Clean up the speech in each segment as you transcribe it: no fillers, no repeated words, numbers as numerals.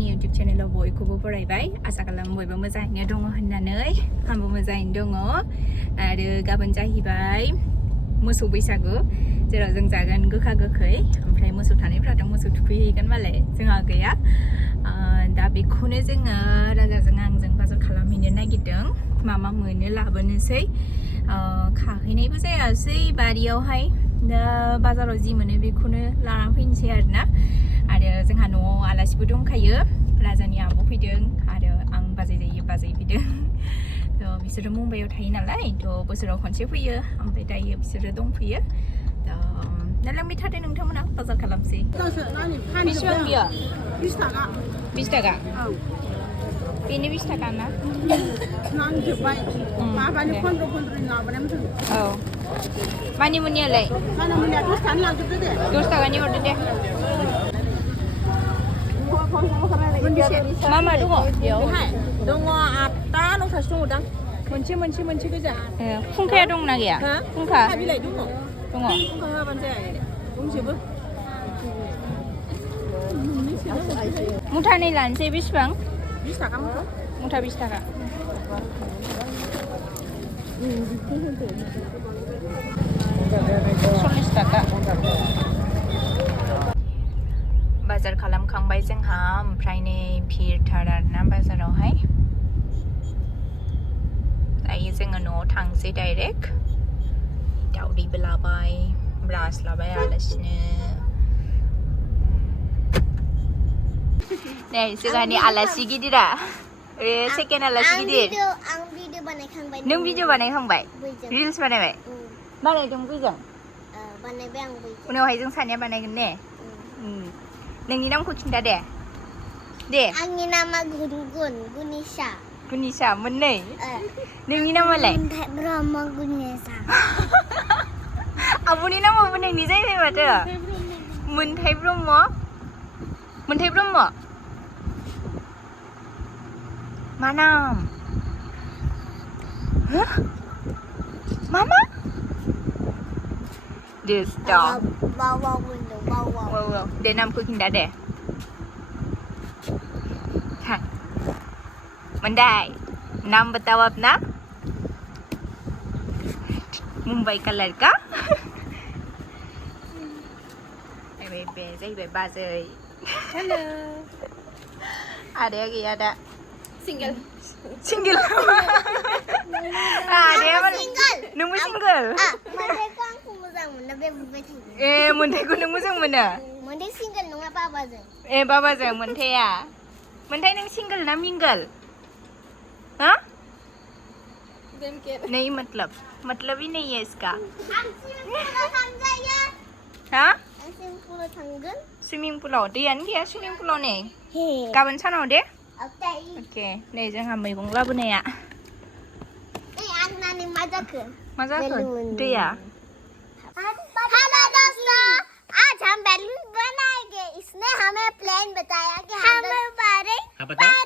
आंनि YouTube चेनेलाव बयखौबो बरायबाय आसा खालामो बयबो मोजाङैनो दङ होननानै आंबो मोजाङैनो दङ आरो गाबोन जाहैबाय मोसौ बैसागु जेराव जों जागोन गोखा गोखै ओमफ्राय मोसौ थानायफ्राथ' मोसौ थुखैहैगोन मालाय जोंहा गैया दा बेखौनो जोङो राजाजों आंजों बाजार खालामहैनो नागिरदों मा मोनो लाबोनोसै खाहैनायबो जायासै बारियावहाय दा बाजाराव जि मोनो बेखौनो लाना फैनोसै आरोना आरो जोंहा न'आव आलासिबो दंखायो राजानि आब' फैदों आरो आं बाजै जायो बाजै फैदों बिसोरो मुम्बाइआव थायो नालाय बोसोराव खनसे फैयो ओमफ्राय दायो बिसोरो दंफैयो दा लांबाय थादो नोंथांमोना बाजार खालामसै बेसेबां बियो 20 थाखा 20 थाखा बेनो 20 थाखा ना नांजोबबाय माबानि 15 लाबोनाय मोजां औ मानिमुनियालाय मानिमुनिया 10 थाखानि लांजोबदो दे 10 थाखानि हरदो दे मा मा दङ बेयाव दङ 8टा 9टासो दङ दां मोनसे गोजा फुंखाया दंना गैया फुंखा बिलाइ दङ फुंखा होबानो जाया दंजोबो मुथानै लानोसै बेसेबां 20 थाखा मुथा 20 थाखा सल्लिस थाखा बाजार खालामखांबाय जोंहा ओमफ्राय नै भिरथार आरोना बाजारावहाय दायो जोङो न'आव थांसै डाइरेक्ट दावदैबो लाबाय ब्रास लाबाय आलासिनो नै जोंहानि आलासि गिदिरा सेकेन्ड आलासि गिदिर आं भिडिअ बानायखांबाय नों भिडिअ बानायखांबाय रिल्स बानायबाय बानायदों बैजों बानायबाय आं बैजों उनावहाय जों सानैया बानायगोन ने नोंनि नामखौ खिन्था दे आंनि नामा गुनिसा गुनिसा मोननै नोंनि नामालाय ब्रह्म गुनिसा आब'नि नामाबो नोंनि जाहैबाय माथो मोनथाय ब्रह्म मा नाम मा दुस्ट दे नामखौ खिन्था दे मंदाई नाम बताओ अपना मुंबई का लड़का बे जाहैबाय बाजै हेलो आदाया गैया दा सिंगेल नोंबो सिंगेल मोन्थायखौ नों मोजां मोनो मोन्थाय सिंगेल नङा बाबाजों बाबाजों मोन्थाया मोन्थाय नों सिंगेल ना मिंगल हाँ नहीं मतलब ही नहीं है इसका हाँ स्विमिं पुलाव दैयानो गैया स्विमिं पुलाव नै गाबोन सानाव दे अके नै जोंहा मैगं लाबोनाया मा जाखो दैया हेलो दोस्तों आज हम बैलून बनाएंगे इसने हमें प्लान बताया कि हम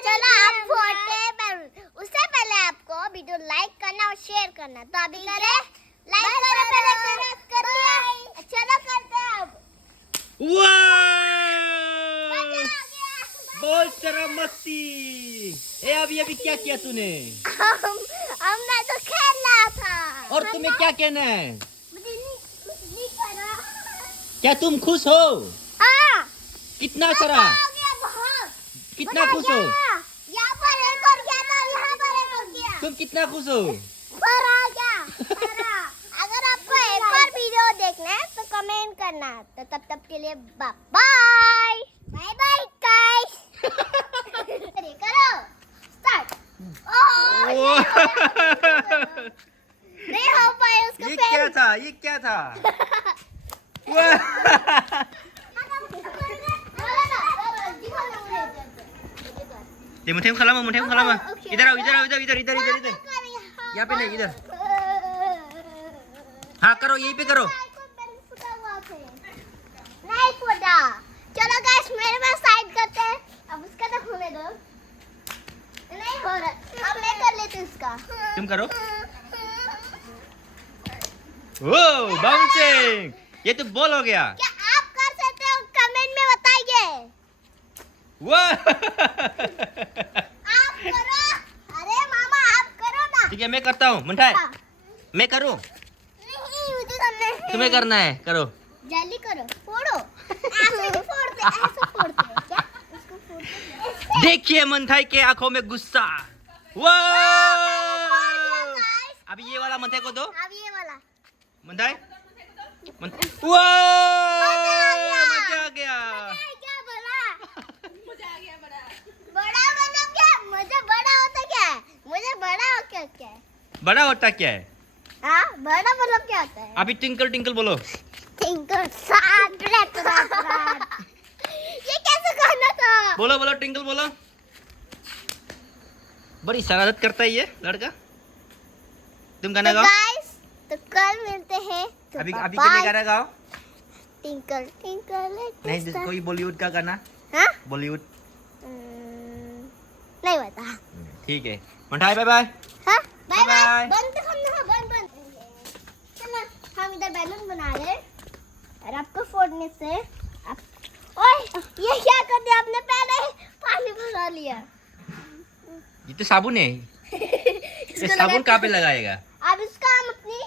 चलो आप फोड़ते हैं बैलून उससे पहले आपको वीडियो लाइक करना और शेयर करना तो अभी करें लाइक करो पहले कर दिया चलो करते हैं अब बहुत सारा मस्ती अभी क्या किया तूने हमने तो खेला था और तुम्हें क्या कहना है मुझे नहीं करा क्या तुम खुश हो हाँ कितना सारा बहुत कितना खुश हो यहाँ पर एक और गया था यहाँ पर एक और गया तुम कितना खुश हो पर आ गया अगर आपको एक और वीडियो देखना है तो कमेंट करना तो तब के लिए बाय बाय गाइस करो स्टार्ट नहीं हो पाया उसका ये क्या था ये मुठेम खालामा इधर आओ इधर यहाँ पे नहीं इधर हाँ करो यहीं पे करो नहीं फटा चलो गाइस मेरे पास साइड करते हैं अब उसका तो होने दो नहीं हो रहा अब मैं कर लेती हूँ उसका तुम करो ओ बाउंसिंग ये तो बॉल हो गया क्या आप कर सकते हो कमेंट में बताइए वाह आप करो अरे मामा आप करो ना ठीक है मैं करता हूँ मुंठाई हाँ। मैं करूँ नहीं मुझे करना है तुम्हें करना है करो जल्दी करो फोड़ो ऐसे नहीं फोड़ते ऐसे फोड़ते हैं क्या उसको फोड़ते देखिए मुंठाई के आंखों में गुस्सा वाह अभी ये वाला मुंठाई को दो अब ये वाला मुंठाई वाह मजा आ गया क्या बोला बड़ा मतलब क्या मुझे बड़ा होता क्या है मुझे बड़ा हो क्या क्या है बड़ा होता क्या है हाँ बड़ा मतलब क्या होता है अभी टिंकल टिंकल बोलो टिंकल सात ये कैसे करना था बोलो बोलो टिंकल बोलो बड़ी शरारत करता है ये लड़का तुम गाना तो गाओ गाइस तो कल मिलते हैं तो अभी अभी बाय। के लिए गाना गाओ टिंकल टिंकल नहीं कोई बॉलीवुड का गाना हाँ बॉलीवुड नहीं बता ठीक है मुंठाई बाय बाय हाँ बाय बाय Bye-bye. बंद करना बंद बंद चलो हम इधर बैलून बना रहे हैं और आपको फोड़ने से आप ओए ये क्या कर दिया आपने पहले ही पानी भरा लिया ये तो साबुन है ये साबुन कहाँ पे लगाएगा अब इसका हम अपनी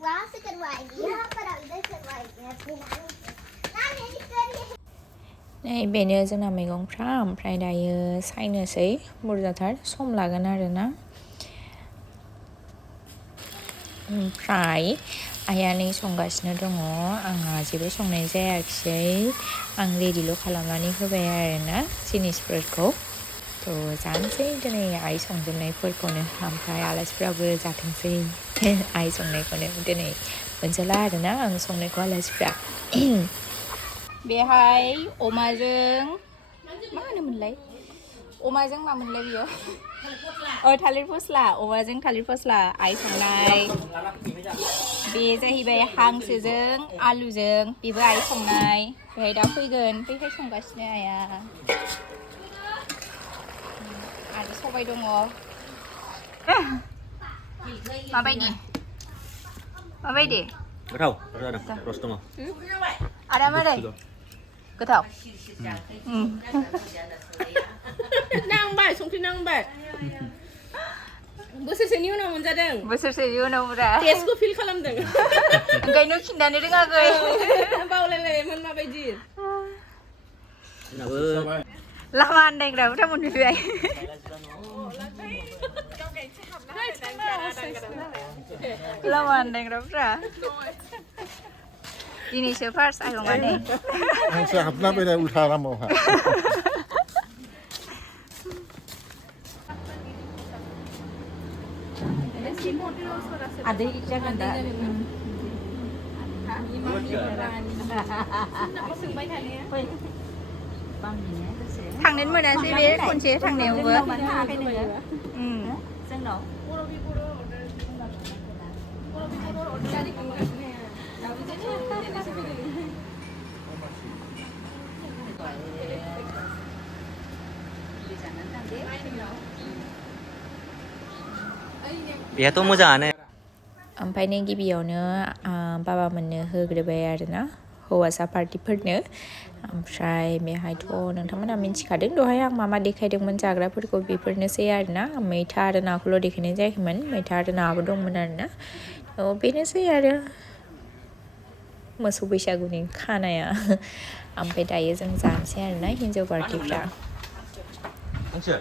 वहाँ से करवाएंगे यहाँ पर अब इधर करवाएंगे अपनी नानी से नानी करिए नै बेनो जोंना मैगंफ्रा ओमफ्राय दायो सायनोसै बुरजाथार सम लागोन आरोना ओमफ्राय आइया नै संगासिनो दङ आंहा जेबो संनाय जायाखिसै आं रेडिल' खालामनानै होबाय आरोना जिनिसफोरखौ थ' जानोसै दिनै आइ संजोबनायफोरखौनो ओमफ्राय आलासिफ्राबो जाथोंसै आइ संनायखौनो दिनै मोनजाला आरोना आं संनायखौ आलासिफ्रा बेहाय अमाजों मा होनोमोनलाय अमाजों मामोनलाय बियो थालिर फस्ला अमाजों थालिर फस्ला आइ संनाय बे जाहैबाय हांसोजों आलुजों बेबो आइ संनाय बेहाय दा फैगोन बैहाय संगासिनो आइया आरो सबाय दङ माबायदि माबायदि गोथाव रस दङ आदा मारै गोथाव नांबाय संख्रि नांबाय बोसोरसेनि उनाव मोनजादों बोसोरसेनि उनावब्रा टेस्टखौ फिल खालामदों ओंखायनो खिन्थानो रोङाखै बावलायलायोमोन माबायदि लामा आन्दायग्राबो मोनफैबाय लामा आन्दायग्राफ्रा दिनैसो फार्स्ट आयंआनो हांसो हाबना फैनाय उल्था लामायावहा आदै जागोन दा थांनोनो मोनासै बे खनसे थांनायावबो जोंनाव बेहाथ' मोजाङानो ओमफ्राय नै गिबियावनो बाबा मोननो होग्रोबाय आरोना हौवासा पार्टिफोरनो ओमफ्राय बेहायथ' नोंथांमोना मिन्थिखादों दहाय आं मा मा देखायदोंमोन जाग्राफोरखौ बेफोरनोसै आरोना मैथा आरो नाखौल' देखायनाय जायाखैमोन मैथा आरो नाबो दंमोन आरोना बेनोसै आरो मोसौ बैसागुनि खानाया ओमफ्राय दायो जों जानोसै आरोना हिन्जाव पार्टिफ्रा हांसो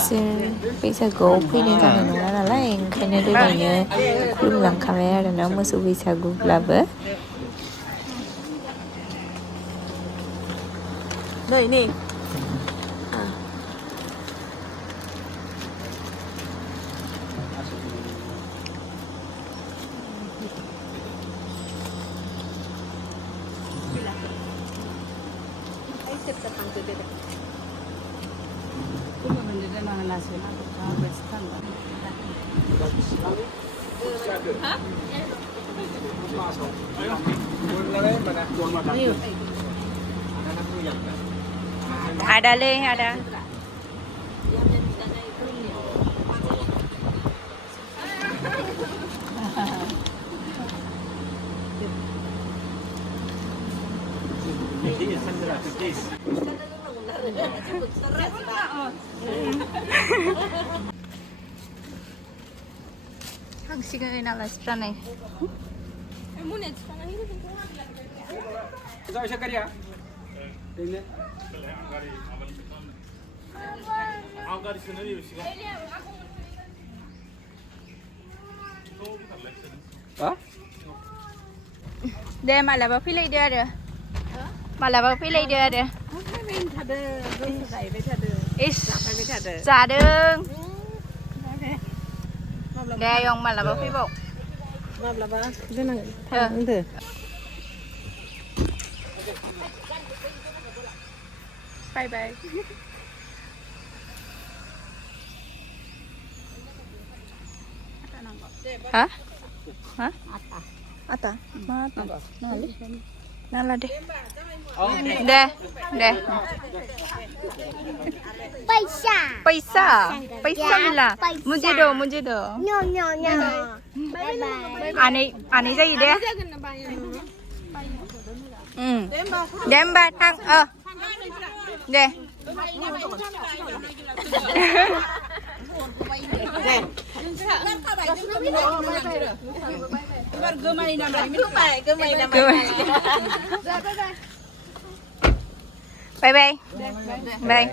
बिसोर बैसागुआव फैनाय जानाय नङा नालाय ओंखायनो दिनैनो खुलुमलांखाबाय आरोना मोसौ बैसागुब्लाबो नै Ada le, ada. 당신은 알았잖아. Để mà là bao phí lấy đưa được. Mà là bao phí lấy đưa được. Dạ đừng. Để ông mà là bao phí bộ. Bye bye. Hả? Hả? Ata. Mata. Nala deh. Deh. Deh. पैसा Paisa. Paisa bila. Mujhe do. नो नो नो बाय बाय Ani gì đấy? Đem ba thằng Để. Bye bye. Bye.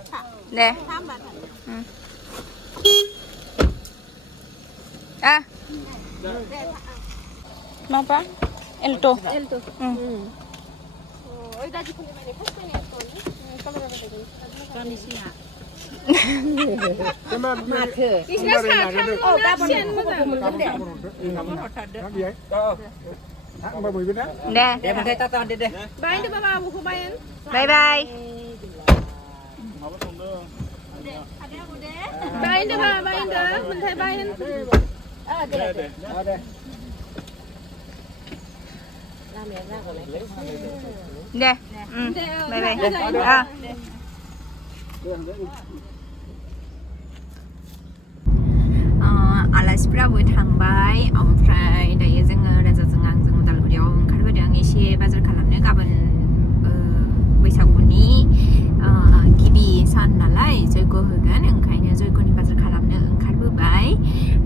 Để. À. Apa? Elto. Nè. Bye bye. Nè. Bye bye. À. आलासिफ्राबो थांबाय ओमफ्राय दायो जोङो राजाजों आंजों उदालगुरियाव ओंखारबोदों एसे बाजार खालामनो गाबोन बैसागुनि गिबि सान नालाय जयग' होगोन ओंखायनो जयग'नि बाजार खालामनो ओंखारबोबाय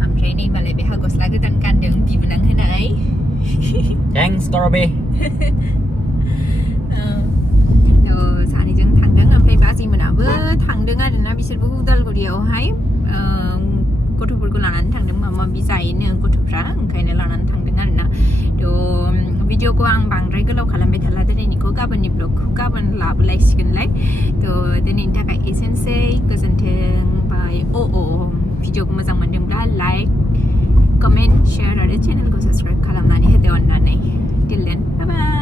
ओमफ्राय नै मालाय बेहा गस्ला गोदान गानदों बिबोनां होनाय Thanks, Strawberry. सानैजों थांदों ओमफ्राय बाजैमोनाबो थांदों आरोना बिसोरबो उदालगुरियावहाय गथ'फोरखौ लानानै थांदों माबा माबि जायोनो गथ'फ्रा ओंखायनो लानानै थांदों आरोना थ' भिडिअखौ आं बांद्राय गोलाव खालामबाय थाला दिनैनिखौ गाबोननि ब्लगखौ गाबोन लाबोलायसिगोनलाय थ' दिनैनि थाखाय एसेनोसै गोजोन्थों बाय भिडिअखौ मोजां मोनदोंब्ला लाइक कमेन्ट शेयार आरो चेनेलखौ साबस्क्राइब खालामनानै होदो अननानै टिल देन बाय बाय